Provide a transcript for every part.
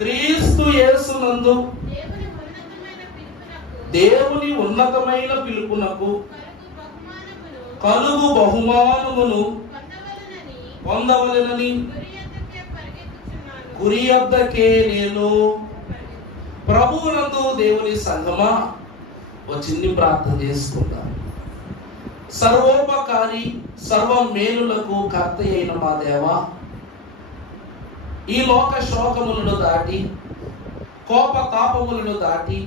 క్రీస్తు యేసునందు దేవుని ఉన్నతమైన పిలుపునకు కలుగు బహుమానమును పొందవలెనని గురి యొద్దకే నేను. ప్రభువునందు దేవుని సంగమా, ఓ చిన్ని ప్రార్థన చేసుకుందాం. సర్వోపకారి సర్వ మేలులకు కర్త అయిన మా దేవా, ఈ లోక శోకములను దాటి, కోప తాపములను దాటి,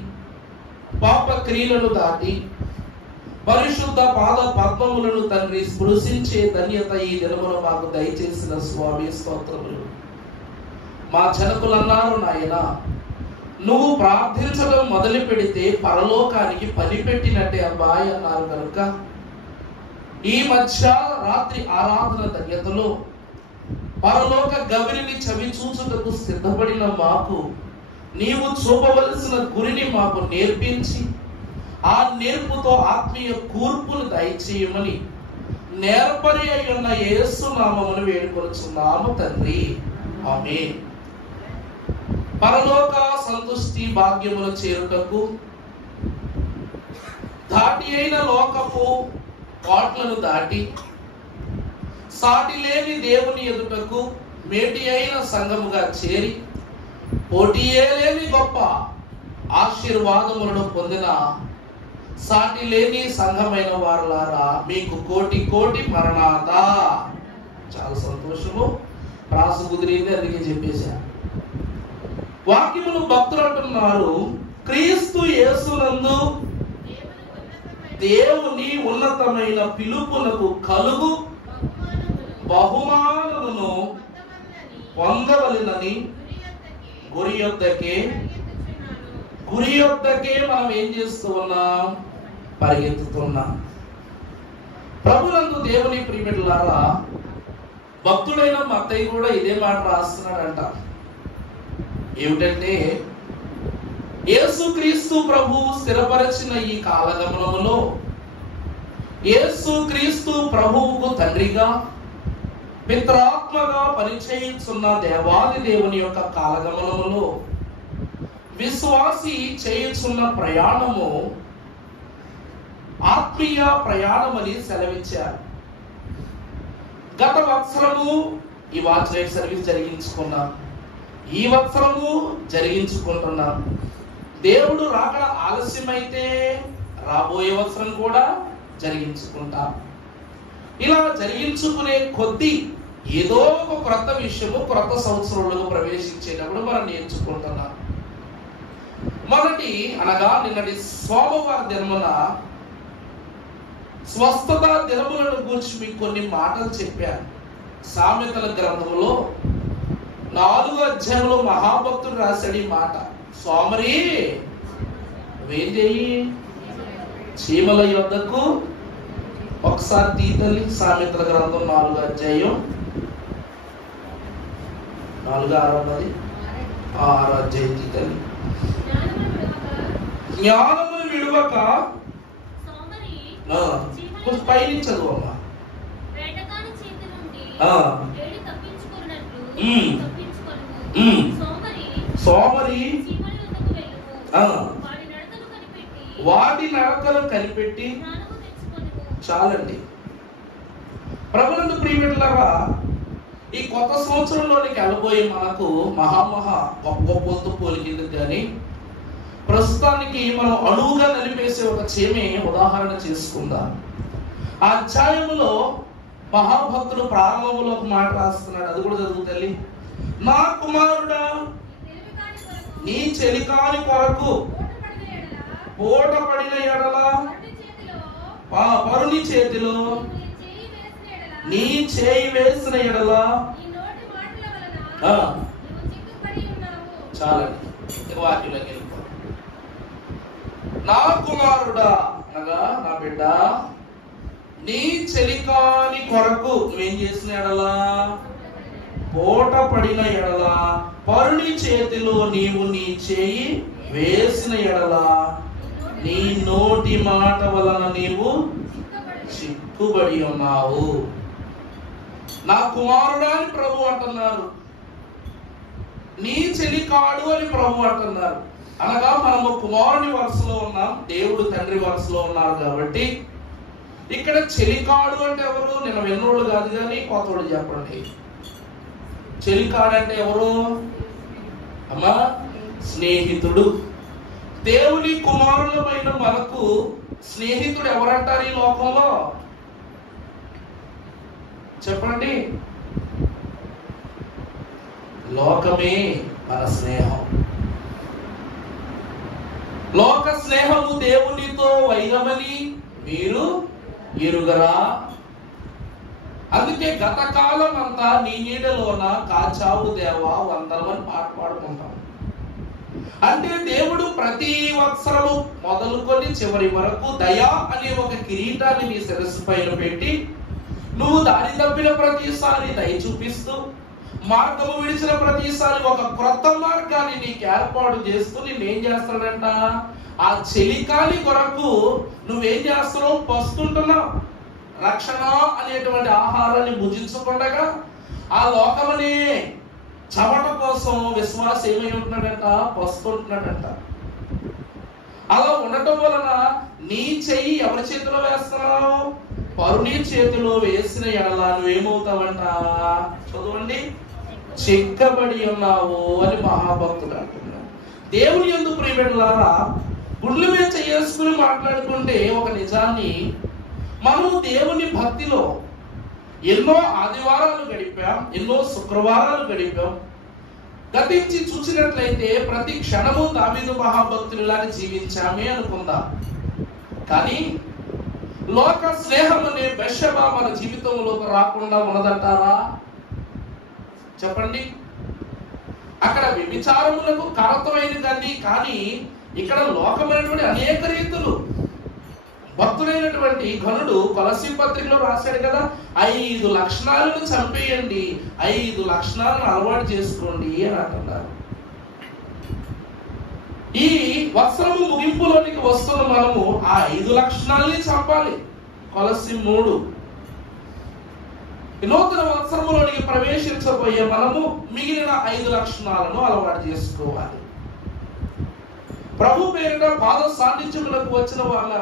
పాప క్రియలను దాటి, పరిశుద్ధ పాద పద్మములను తండ్రి స్పృశించే ధన్యత ఈ దినమున మాకు దయచేసిన స్వామి స్తోత్రములు. మా జనకులన్నారు, నాయన నువ్వు ప్రార్థించడం మొదలు పెడితే పరలోకానికి పని పెట్టినట్టే అబ్బాయి అన్నారు కనుక ఈ మధ్య రాత్రి ఆరాధన ధన్యతలో పరలోక గవిని చవి చూచుటకు సిద్ధపడిన మాకు నీవు చూపవలసిన గురిని మాకు నేర్పించి ఆ నేర్పుతో ఆత్మీయ కూర్పును దయచేయమని నేర్పరి అయి ఉన్న యేసు నామమును వేడుకొనుచున్నాము తండ్రి, ఆమేన్. పరలోక సంతుష్టి భాగ్యమును చేరుటకు దాటి అయిన లోకపు కోట్లను దాటి సాటి లేని దేవుని ఎదుటకు మేటి అయిన సంఘముగా చేరి పోటీయే లేని గొప్ప ఆశీర్వాదములను పొందిన సాటి లేని సంఘమైన వారులారా, మీకు కోటి కోటి మరణాత. చాలా సంతోషము. రాసు కుదిరింది, అందుకే చెప్పేశా. వాక్యములు భక్తులు అంటున్నారు, క్రీస్తు యేసునందు దేవుని ఉన్నతమైన పిలుపునకు కలుగు బహుమానమును పొందవలెనని గురి యొద్దకే మనం ఏం చేస్తూ ఉన్నాం? పరిగెత్తుతున్నాం. ప్రభునందు దేవుని ప్రియమిత్రులారా, భక్తుడైన మత్తయి కూడా ఇదే మాట రాస్తున్నాడంట. ఏమిటంటే, యేసుక్రీస్తు ప్రభువు స్థిరపరచిన ఈ కాలగమనములో యేసుక్రీస్తు ప్రభువుకు తండ్రిగా పిత్రాత్మగా పరిచయించున్న దేవాది దేవుని యొక్క కాలగమనములో విశ్వాసి చేయుచున్న ప్రయాణము ఆత్మీయ ప్రయాణమని సెలవిచ్చారు. గత వత్సరము ఈ వాచ్ లైట్ సర్వీస్ జరిగించుకున్నాం, ఈ వత్సరము జరిగించుకుంటున్నాం. దేవుడు రాకడ ఆలస్యమైతే రాబోయే వత్సరం కూడా జరిగించుకుంటాం. ఇలా జరిగించుకునే కొద్దీ ఏదో ఒక క్రొత్త విషయము క్రొత్త సంవత్సరంలో ప్రవేశించేటప్పుడు మనం నేర్చుకుంటున్నాం. మొదటి అనగా నిన్నటి సోమవారం దినమున స్వస్థత దినములను గురించి మీకు కొన్ని మాటలు చెప్పాను. సామెతల గ్రంథములో 4వ అధ్యాయంలో మహాభక్తుడు రాశాడు ఈ మాట, సోమరి నువ్వేం చెయ్యి, చీమల యొద్దకు ఒకసారి తీతల్లి. సామెతల గ్రంథం 4వ అధ్యాయం 6వ అధ్యాయం తీతల్లి. జ్ఞానమును విడువక పైన చదువమ్మా. సోమరి వాటి నడకలు కనిపెట్టి చాలండి. ప్రభునందు ప్రియమిత్రులారా, ఈ కొత్త సంవత్సరంలోనికి వెళ్ళబోయే మనకు గొప్ప పొందు పోలికింది. కానీ ప్రస్తుతానికి మనం అడుగుగా నలిపేసే ఒక చీమే ఉదాహరణ చేసుకుందాం. ఆ అధ్యాయములో మహాభక్తుడు ప్రారంభంలో ఒక మాట రాస్తున్నాడు, అది కూడా చదువు తల్లి. నా కుమారుడా, నీ చెలికాని కొరకు పూట పడిన ఎడల పరుని చేతిలో నీ చేయి వేసిన ఎడల చాలండి. వాక్యంలోకి వెళ్ళిపో. నా కుమారుడా అనగా నా బిడ్డ, నీ చెలికాని కొరకు నువ్వేం చేసిన ఎడలా, పూట పడిన ఎడల పరుని చేతిలో నీవు నీ చేయి వేసిన ఎడల నీ నోటి మాట వలన నీవు చిక్కుబడి ఉన్నావు. నా కుమారుడా అని ప్రభు అంటున్నారు. నీ చెలికాడు అని ప్రభు అంటున్నారు. అనగా మనము కుమారుని వరుసలో ఉన్నాం, దేవుడు తండ్రి వరుసలో ఉన్నారు కాబట్టి ఇక్కడ చెలికాడు అంటే ఎవరు? నేను వెన్నోడు కాదు కానీ కొత్తోడు చెప్పండి. చెలికాడు అంటే ఎవరు అమ్మా? స్నేహితుడు. దేవుని కుమారులమైన మనకు స్నేహితుడు ఎవరంటారు ఈ లోకంలో? చెప్పండి. లోకమే మన స్నేహం. లోక స్నేహము దేవునితో వైరమని మీరు ఎరుగరా? అందుకే గతకాలం అంతా నీ నీడలోన కాచావు దేవా వందలమని పాట పాడుకుంటాం. అంటే దేవుడు ప్రతి వత్సరము మొదలుకొని చివరి వరకు దయా అనే ఒక కిరీటాన్ని నీ శిరస్సు పైన పెట్టి నువ్వు దారి తప్పిన ప్రతిసారి దయ చూపిస్తూ, మార్గము విడిచిన ప్రతిసారి ఒక క్రొత్త మార్గాన్ని నీకు ఏర్పాటు చేస్తూ నేనేం చేస్తాడంట? ఆ చెలికాలి కొరకు నువ్వేం చేస్తున్నావు? పస్తుంటున్నావు. రక్షణ అనేటువంటి ఆహారాన్ని భుజించకుండగా ఆ లోకమనే చవట కోసం విశ్వాసం ఏమై ఉంటున్నాడంట? పస్తుంటున్నాడంట. అలా ఉండటం వలన నీ చెయ్యి ఎవరి చేతిలో వేస్తున్నావు? పరుని చేతిలో వేసిన ఎడల నువ్వేమవుతావంట? చదవండి. చెక్కబడి ఉన్నావు అని మహాభక్తుడు అంటున్నాడు. దేవుని యందు ప్రియబిడ్డలారా, గుండెల మీద చేసుకుని మాట్లాడుకుంటే ఒక నిజాన్ని, మనము దేవుని భక్తిలో ఎన్నో ఆదివారాలు గడిపాం, ఎన్నో శుక్రవారాలు గడిపాం. గతించి చూసినట్లయితే ప్రతి క్షణము దావీదు మహాభక్తుడిలాగా జీవించామే అనుకుందాం. కానీ లోక స్నేహం అనే బెషబా మన జీవితంలోకి రాకుండా ఉన్నదంటారా? చెప్పండి. అక్కడ వ్యభిచారములకు కారతమైనదండి, కానీ ఇక్కడ లోకమైనటువంటి అనేక రీతులు. భక్తుడైనటువంటి ఘనుడు కొలస్సీ పత్రికలో రాశాడు కదా, 5 లక్షణాలను చంపేయండి, 5 లక్షణాలను అలవాటు చేసుకోండి అని అంటున్నారు. ఈ వత్సరము ముగింపులోనికి వస్తున్న మనము ఆ 5 లక్షణాలని చంపాలి. కొలస్సీ 3. నూతన వత్సరములోనికి ప్రవేశించబోయే మనము మిగిలిన 5 లక్షణాలను అలవాటు చేసుకోవాలి. ప్రభు పేరిట పాద సాన్నిధ్యములకు వచ్చిన వాళ్ళ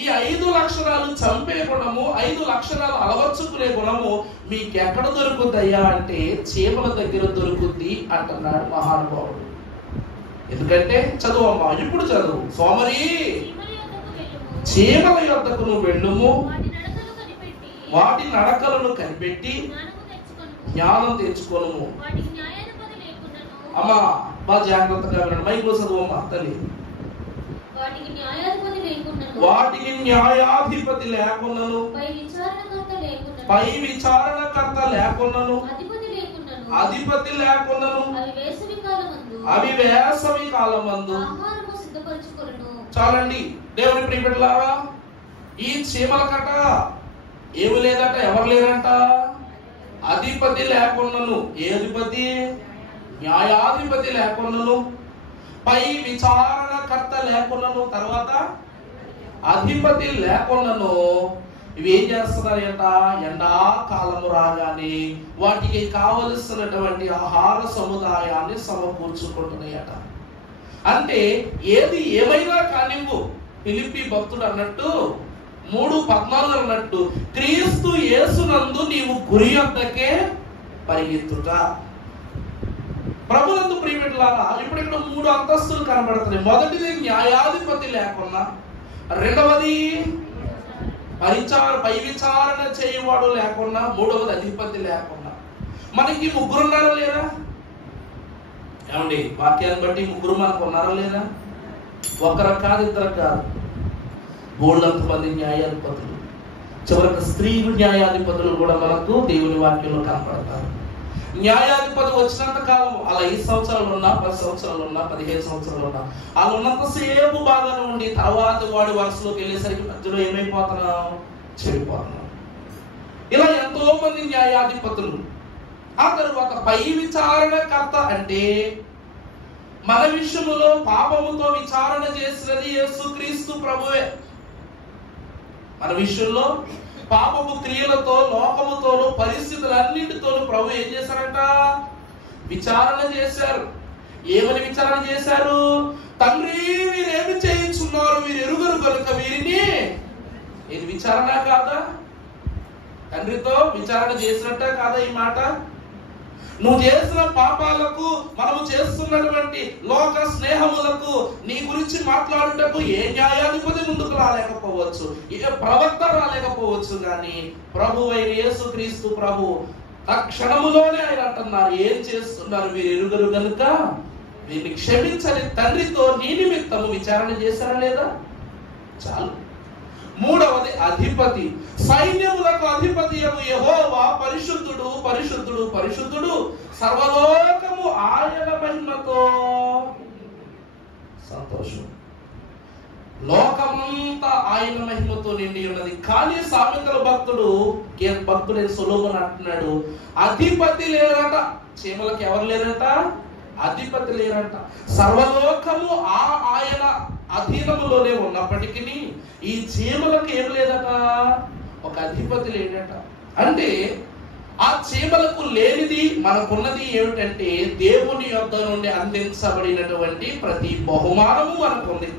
ఈ 5 లక్షణాలు చంపే గుణము, 5 లక్షణాలు అలవర్చుకునే గుణము మీకెక్కడ దొరుకుద్దయ్యా అంటే చీమల దగ్గర దొరుకుద్ది అంటున్నాడు మహానుభావుడు. ఎందుకంటే చదువమ్మా, ఇప్పుడు చదువు. సోమరి, చీమల యొద్దకు నువ్వు వెళ్ళుము, వాటి నడకలను కనిపెట్టి జ్ఞానం తెచ్చుకోను. అమ్మా బాగా జాగ్రత్తగా వినండి. మైకులో చదువమ్మా తల్లి. వాటికి న్యాయాధిపతి లేకున్నను, పై విచారణకర్త లేకున్నను, అధిపతి లేకున్నను, అవి వేసవి కాలమందు. చాలండి దేవుని ప్రియబిడ్డలారా, ఈ చీమల కట ఏమి లేదట. ఎవరు లేరంట? అధిపతి లేకున్నను. ఏ అధిపతి? న్యాయాధిపతి లేకున్నను, పై విచారణకర్త లేకున్నను, తర్వాత అధిపతి లేకున్నను. ఇవి ఏం చేస్తున్నాయంట? ఎండాకాలము రాగానే వాటికి కావలసినటువంటి ఆహార సముదాయాన్ని సమకూర్చుకుంటున్నాయట. అంటే ఏది ఏమైనా కానివ్వు, ఫిలిప్పీ భక్తుడు అన్నట్టు 3:14 అన్నట్టు, క్రీస్తు యేసునందు నీవు గురి వద్దకే పరిగెత్తుట. ప్రభునందు ప్రియబిడ్డలారా, ఇప్పుడు ఇక్కడ 3 అంతస్తులు కనబడుతున్నాయి. మొదటిది న్యాయాధిపతి లేకున్నా, రెండవది పై విచారణ చేయవాడు లేకున్నా, మూడవది అధిపతి లేకున్నా. మనకి 3 ఉన్నారా లేదా? ఏమండి, వాక్యాన్ని బట్టి 3 మనకు ఉన్నారా లేదా? ఒకరు కాదు, ఇద్దరు కాదు, బోళ్ళంత మంది న్యాయాధిపతులు. చివరికి స్త్రీ న్యాయాధిపతులు కూడా మనకు దేవుని వాక్యంలో కనపడతారు. న్యాయాధిపతి వచ్చినంత కాలం అలా 5 సంవత్సరాలు ఉన్నా, 10 సంవత్సరాలు ఉన్నా, 15 సంవత్సరాలు ఉన్నా, వాళ్ళు ఉన్నంతసేపు బాగానే ఉండి తర్వాత వాడి వరుసలోకి వెళ్ళేసరికి మధ్యలో ఏమైపోతున్నాం? చెడిపోతున్నాం. ఇలా ఎంతో మంది న్యాయాధిపతులు. ఆ తరువాత పై విచారణకర్త అంటే మన విషయములో పాపముతో విచారణ చేసినది యేసుక్రీస్తు ప్రభువే. మన విషయంలో పాపము క్రియలతో, లోకముతోను, పరిస్థితులన్నింటితోనూ ప్రభు ఏం చేశారంట? విచారణ చేశారు. ఏమని విచారణ చేశారు? తండ్రి, వీరేమి చేయించున్నారు, వీరు ఎరుగరు కనుక వీరిని. ఇది విచారణ కాదా? తండ్రితో విచారణ చేసినట్ట కాదా ఈ మాట? నువ్వు చేసిన పాపాలకు, మనము చేస్తున్నటువంటి లోక స్నేహములకు నీ గురించి మాట్లాడుటకు ఏ న్యాయాధిపతి ముందుకు రాలేకపోవచ్చు, ఏ ప్రవక్త రాలేకపోవచ్చు, కానీ ప్రభు అయిన యేసుక్రీస్తు ప్రభు తక్షణములోనే ఆయన అంటున్నారు, ఏం చేస్తున్నారు మీరు ఎరుగరు కనుక వీరిని క్షమించని తండ్రితో నీ నిమిత్తము విచారణ చేశారా లేదా? చాలు. మూడవది అధిపతి. సైన్యములకు అధిపతి యెహోవా పరిశుద్ధుడు, పరిశుద్ధుడు, పరిశుద్ధుడు, సర్వలోకము ఆయన మహిమతో. సంతోషం. లోకమంతా ఆయన మహిమతో నిండి ఉన్నది. కానీ సామెతల భక్తుడైన సొలొమోను అంటున్నాడు, అధిపతి లేరట. చీమలకు ఎవరు లేరట? అధిపతి లేరట. సర్వలోకము ఆయన అధీనములోనే ఉన్నప్పటికీ ఈ చీమలకు ఏం లేదట? ఒక అధిపతి లేడట. అంటే ఆ చీమలకు లేనిది మనకున్నది ఏమిటంటే దేవుని యొద్ద నుండి అందించబడినటువంటి ప్రతి బహుమానము మనకుంది.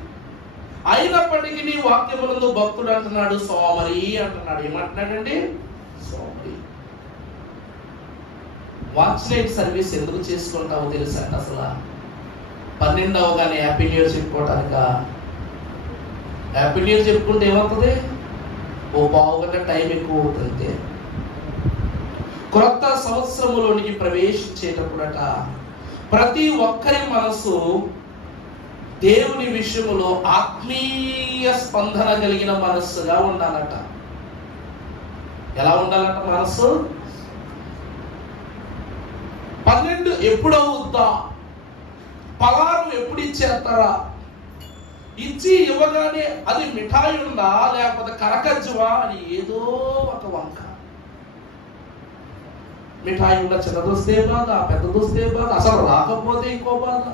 అయినప్పటికీ వాక్యములందు భక్తుడు అంటున్నాడు సోమరి అంటున్నాడు. ఏమంటున్నాడండి? సోమరి. వాచ్ నైట్ సర్వీస్ ఎందుకు చేసుకుంటావో తెలుసా? అసలు 12 అవగానే హ్యాపీ న్యూ ఇయర్ చెప్పుకోవటానిక? హ్యాపీ న్యూ ఇయర్ చెప్పుకుంటే ఏమవుతుంది? ఓ పావుగంట టైం ఎక్కువ అవుతుంది. క్రొత్త సంవత్సరములోనికి ప్రవేశించేటప్పుడట ప్రతి ఒక్కరి మనసు దేవుని విషయములో ఆత్మీయ స్పందన కలిగిన మనస్సుగా ఉండాలట. ఎలా ఉండాలంట మనస్సు? 12 ఎప్పుడవుద్దా, పలారం ఎప్పుడు ఇచ్చేస్తారా, ఇచ్చి ఇవ్వగానే అది మిఠాయి ఉందా లేకపోతే కరకజ్జవా అని ఏదో ఒక వంక. మిఠాయి ఉందా, చిన్నదొస్తే బాధ, పెద్దదొస్తే బాధ, అసలు రాకపోతే ఇంకో బాధ.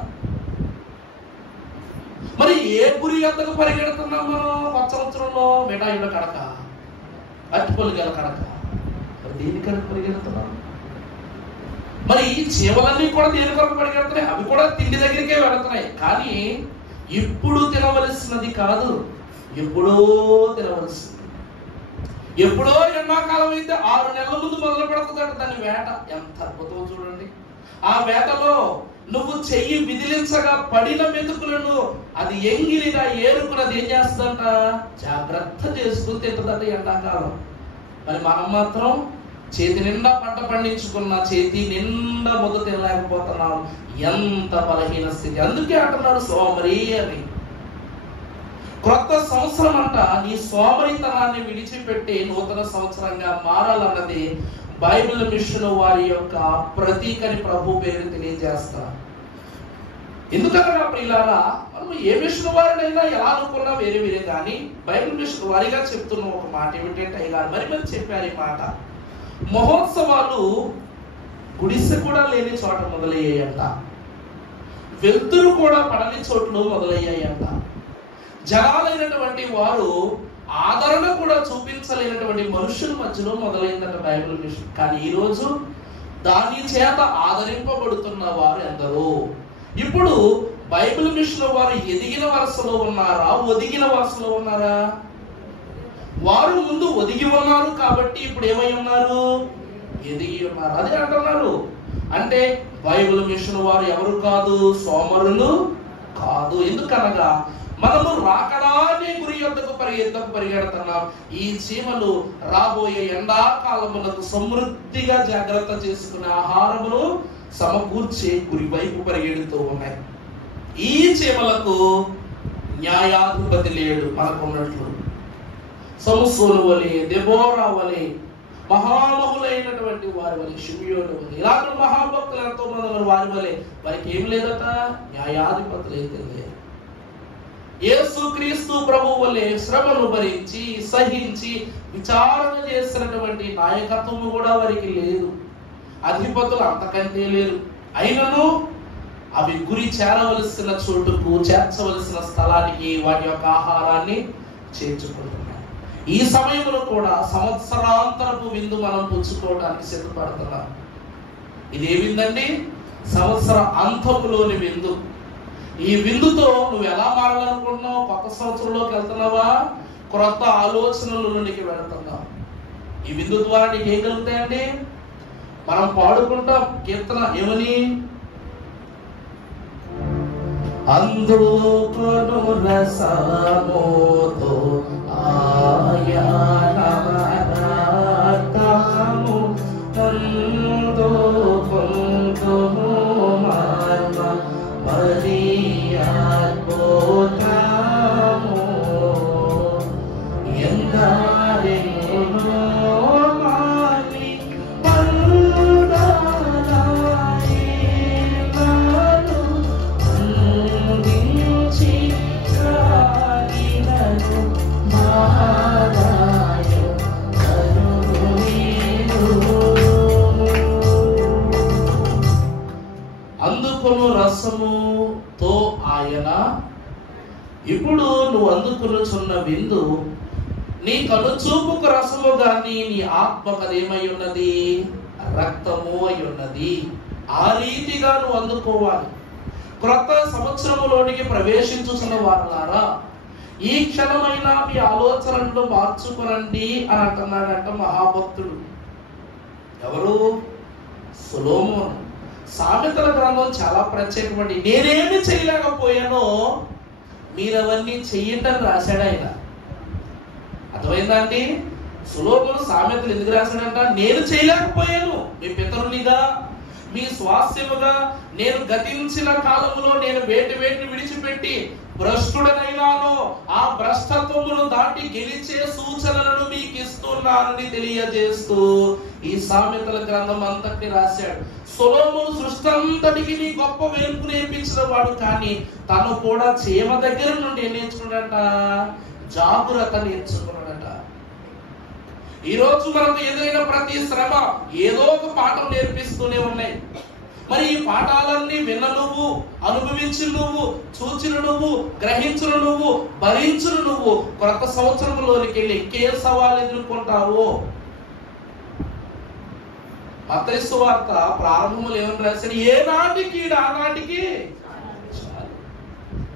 మరి ఏ గురి అంతకు పరిగెడుతున్నాం మనం? కొత్త సంవత్సరంలో మిఠాయి ఉండ కడక, అట్టుపల్లి గల కడక, మరి దేని కనుక పరిగెడుతున్నాం? మరి ఈ చీమలన్నీ కూడా దేని కొరకు పరిగెడుతున్నాయి? అవి కూడా తిండి దగ్గరికే వెళుతున్నాయి. కానీ ఇప్పుడు తినవలసినది కాదు, ఎప్పుడో తినవలసింది. ఎప్పుడో ఎండాకాలం అయితే 6 నెలల ముందు మొదలు పెడుతుందట దాని వేట. ఎంత అద్భుతం చూడండి. ఆ వేటలో నువ్వు చెయ్యి విదిలించగా పడిన మెతుకులను అది ఎంగిలిగా ఏరుకున్నది ఏం చేస్తుందంట? జాగ్రత్త చేస్తూ తింటుందట ఎండాకాలం. మరి మనం మాత్రం చేతి నిండా పంట పండించుకున్న చేతి నిండా ముద్ద తినలేకపోతున్నాం. ఎంత బలహీన స్థితి. అందుకే అంటున్నారు సోమరి అని. క్రొత్త సంవత్సరం అంట నీ సోమరితనాన్ని విడిచిపెట్టి నూతన సంవత్సరంగా మారాలన్నది బైబిల్ మిషన్ వారి యొక్క ప్రతీకని ప్రభు పేరు తెలియజేస్తారు. ఎందుకనగా ప్రియులారా, మనం ఏ మిషన్ వారినైనా ఎలా అనుకున్నా వేరే వేరే, కానీ బైబిల్ మిషన్ వారిగా చెప్తున్న ఒక మాట ఏమిటంటే అయ్యారు మరి చెప్పారు ఈ మాట. మహోత్సవాలు గుడిసె కూడా లేని చోట మొదలయ్యాయంట, వెలుతురు కూడా పడని చోట్లు మొదలయ్యాయంట. జనాలైనటువంటి వారు ఆదరణ కూడా చూపించలేనటువంటి మనుషుల మధ్యలో మొదలైందట బైబిల్ మిషన్. కానీ ఈరోజు దాని చేత ఆదరింపబడుతున్న వారు ఎందరో. ఇప్పుడు బైబిల్ మిషన్ వారు ఎదిగిన వరుసలో ఉన్నారా, ఒదిగిన వరుసలో ఉన్నారా? వారు ముందు ఒదిగి ఉన్నారు కాబట్టి ఇప్పుడు ఏమై ఉన్నారు? ఎదిగి ఉన్నారు. అదే అంటున్నారు. అంటే బైబిల్ మిషన్ వారు ఎవరు కాదు? సోమరులు కాదు. ఎందుకనగా మనము రాకడానే గురి యొద్దకు పరిగెడుతున్నాం. ఈ చీమలు రాబోయే ఎండాకాలములకు సమృద్ధిగా జాగ్రత్త చేసుకునే ఆహారమును సమకూర్చే గురి వైపు పరిగెడుతూ ఉన్నాయి. ఈ చీమలకు న్యాయాధిపతి లేడు మనకున్నట్లు. సంసోను వలె, దెబోరా వలె, మహామహులైనటువంటి వారి వలె, షిమియోను వలె, ఇలాంటి మహాభక్తులు ఎంతో మంది వారి వలె వారికి ఏం లేదట? న్యాయాధిపతులు అయితే లేరు. యేసుక్రీస్తు ప్రభువు వలె శ్రమను భరించి సహించి విచారణ చేసినటువంటి నాయకత్వం కూడా వారికి లేదు. అధిపతులు అంతకంటే లేరు. అయినను అవి గురి చేరవలసిన చోటుకు, చేర్చవలసిన స్థలానికి వాటి యొక్క ఆహారాన్ని చేర్చుకుంటున్నాయి. ఈ సమయంలో కూడా సంవత్సరాంతరపు విందు మనం పుచ్చుకోవడానికి సిద్ధపడుతున్నాం. ఇదేమిందండి? సంవత్సర అంతములోని విందు. ఈ విందుతో నువ్వు ఎలా మారాలనుకుంటున్నావు? కొత్త సంవత్సరంలోకి వెళ్తున్నావా? క్రొత్త ఆలోచనలలోనికి వెళుతున్నావు. ఈ విందు ద్వారా నీకు ఏం కలుగుతాయండి? మనం పాడుకుంటాం కీర్తన ఏమని? అందుకొను రసముతో ఆయనము అందుకొందుము మర్మ మరియద్భుతము ఎందరెన్నో మాని పండుదలైనను అందించి రాగినను మహారాయు కరుణీరు. అందుకొను రసముతో ఆయన. ఇప్పుడు నువ్వు అందుకునుచున్న విందు నీ కనుచూపుకు రసము గాని నీ ఆత్మకు అదేమై ఉన్నది? రక్తము అయి ఉన్నది. ఆ రీతిగా నువ్వు అందుకోవాలి. క్రొత్త సంవత్సరములోనికి ప్రవేశించుతున్న వారులారా, ఈ క్షణమైనా మీ ఆలోచనలను మార్చుకోనండి అని అంటున్నాడంట మహాభక్తుడు. ఎవరు? సొలొమోను. సామెతల గ్రంథం చాలా ప్రత్యేకమండి. నేనేమి చేయలేకపోయానో మీరవన్నీ చెయ్యండి అని రాశాడు ఆయన. అర్థమైందా అండి? సొలొమోను సామెతలు ఎందుకు రాశాడంట? నేను చేయలేకపోయాను, మీ పితరునిగా మీ స్వాస్థ్యముగా నేను గతించిన కాలంలో నేను వేటిని విడిచిపెట్టి భ్రష్టుడనైనాను, ఆ భ్రష్టత్వమును దాటి గెలిచే సూచనలను మీకు ఇస్తున్నానని తెలియజేస్తూ ఈ సామెతల గ్రంథం అంతటిని రాశాడు. సొలొమోను సృష్టి అంతటికి నీ గొప్ప వెలుపు నేర్పించిన వాడు, కానీ తను కూడా చీమ దగ్గర నుండి ఏం నేర్చుకున్నాడట? జాగ్రత్త నేర్చుకున్నాడట. ఈ రోజు మనకు ఎదురైన ప్రతి శ్రమ ఏదో ఒక పాఠం నేర్పిస్తూనే ఉన్నాయి. మరి ఈ పాఠాలన్నీ విన్న నువ్వు, అనుభవించిన నువ్వు, చూచిన నువ్వు, గ్రహించిన నువ్వు, భరించిన నువ్వు కొత్త సంవత్సరంలోనికి వెళ్ళి ఏ సవాలు ఎదుర్కొంటావో. మత్తయి సువార్త ప్రారంభంలో ఏమని రాశాడు? ఏనాటికి ఆనాటికి.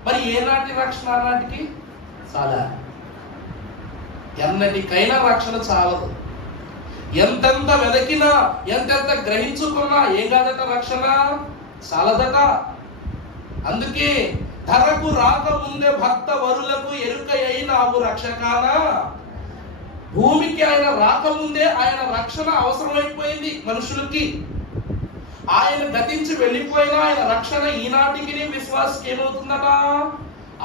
మరి ఏనాటి రక్షణ ఆనాటికి చాలా. ఎన్నటికైనా రక్షణ చాలదు. ఎంతెంత వెదకినా, ఎంతెంత గ్రహించుకున్నా ఏం కాదట రక్షణ? చాలదట. అందుకే ధరకు రాకముందే భక్త వరులకు ఎరుక అయినావు రక్షకానా. భూమికి ఆయన రాకముందే ఆయన రక్షణ అవసరమైపోయింది మనుషులకి. ఆయన గతించి వెళ్ళిపోయినా ఆయన రక్షణ ఈనాటికి విశ్వాసకి ఏమవుతుందట?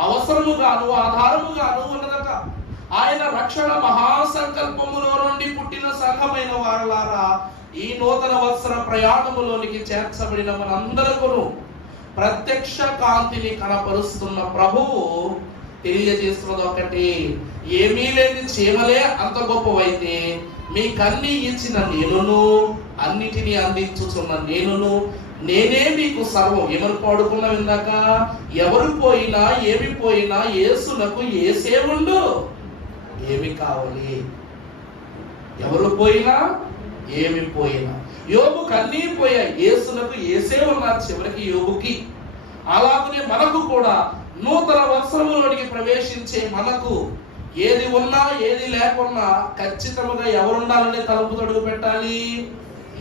అవసరముగాను ఆధారముగాను ఉన్నదట. ఆయన రక్షణ మహాసంకల్పములో నుండి పుట్టిన సంఘమైన వారలారా, ఈ నూతన వత్సర ప్రయాణములోనికి చేర్చబడిన మనందరకు ప్రత్యక్ష కాంతిని కనపరుస్తున్న ప్రభువు తెలియజేస్తున్నది ఒకటి: ఏమీ లేని చీమలే అంత గొప్పవైతే మీకన్నీ ఇచ్చిన నేనును, అన్నిటినీ అందించుచున్న నేనును, నేనే మీకు సర్వం. ఏమని పాడుకున్నాం ఇందాక? ఎవరు పోయినా ఏమి పోయినా యేసునకు యేసే ఉండు. ఏమి కావాలి? ఎవరు పోయినా ఏమి పోయినా. యోబుకు అన్నీ పోయాయి, యేసునకు యేసే ఉన్నారు చివరికి యోబుకి. అలాగనే మనకు కూడా నూతన వత్సరములోనికి ప్రవేశించే మనకు ఏది ఉన్నా ఏది లేకున్నా ఖచ్చితంగా ఎవరుండాలనే తలుపు తడుగు పెట్టాలి?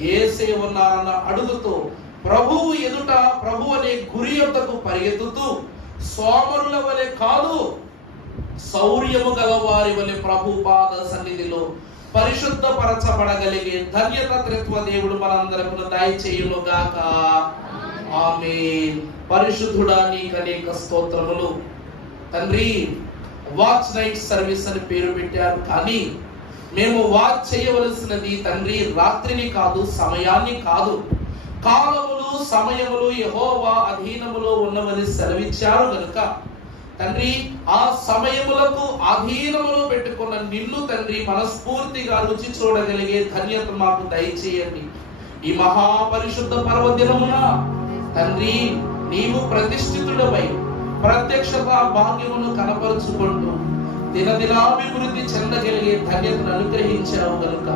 యేసే ఉన్నారన్న అడుగుతూ ప్రభువు ఎదుట ప్రభు అనే గురి యొద్దకు పరిగెత్తుతూ సోమరుల వలె కాదు, శౌర్యము గల వారి వలె ప్రభు పాద సన్నిధిలో పరిశుద్ధపరచబడగలిగే ధన్యత త్రిత్వ దేవుడు మనందరకు దయచేయును గాక. ఆమేన్. పరిశుద్ధుడా నీకు అనేక స్తోత్రములు తండ్రి. వాచ్ నైట్ సర్వీస్ అని పేరు పెట్టారు, కానీ మేము వాచ్ చేయవలసినది తండ్రి రాత్రిని కాదు, సమయాన్ని కాదు. కాలములు సమయములు యెహోవా అధీనములో ఉన్నవని సెలవిచ్చారు గనుక తండ్రి ఆ సమయములకు అధీనములో పెట్టుకున్న నిన్ను తండ్రి మనస్ఫూర్తిగా రుచి చూడగలిగే ధన్యత మాకు దయచేయండి. ఈ మహాపరిశుద్ధ పర్వదినమున తండ్రి నీవు ప్రతిష్ఠితుడవై ప్రత్యక్షత భాగ్యమును కనపరుచుకుంటూ దినదినాభివృద్ధి చెందగలిగే ధన్యతను అనుగ్రహించావు గనుక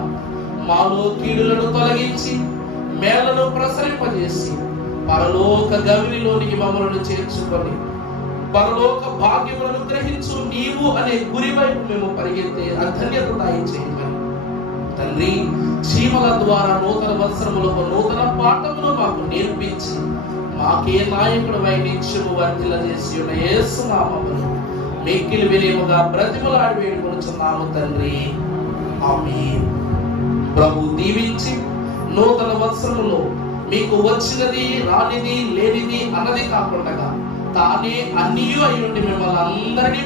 మాలో కీడులను తొలగించి మేలను ప్రసరింపజేసి పరలోక గవినిలోనికి మమ్మల్ని చేర్చుకొని పరలోక భాగ్యములను గ్రహించు నీవు అనే గురి వైపు మేము పరిగెత్తే అధన్యత దయచేయమని తండ్రి, చీమల ద్వారా నూతన వస్త్రములకు నూతన పాఠములు మాకు నేర్పించి మాకే నాయకుడు వైనిత్యము వర్తిల చేసి ఉన్న యేసు నామములో మిక్కిలి వినయముగా బ్రతిమలాడి వేడుకొనుచున్నాము తండ్రి, ఆమేన్. ప్రభు దీవించి నూతన వస్త్రములో మీకు వచ్చినది రానిది లేనిది అన్నది కాకుండా తానే అన్నీ అయి ఉండి మిమ్మల్ని అందరినీ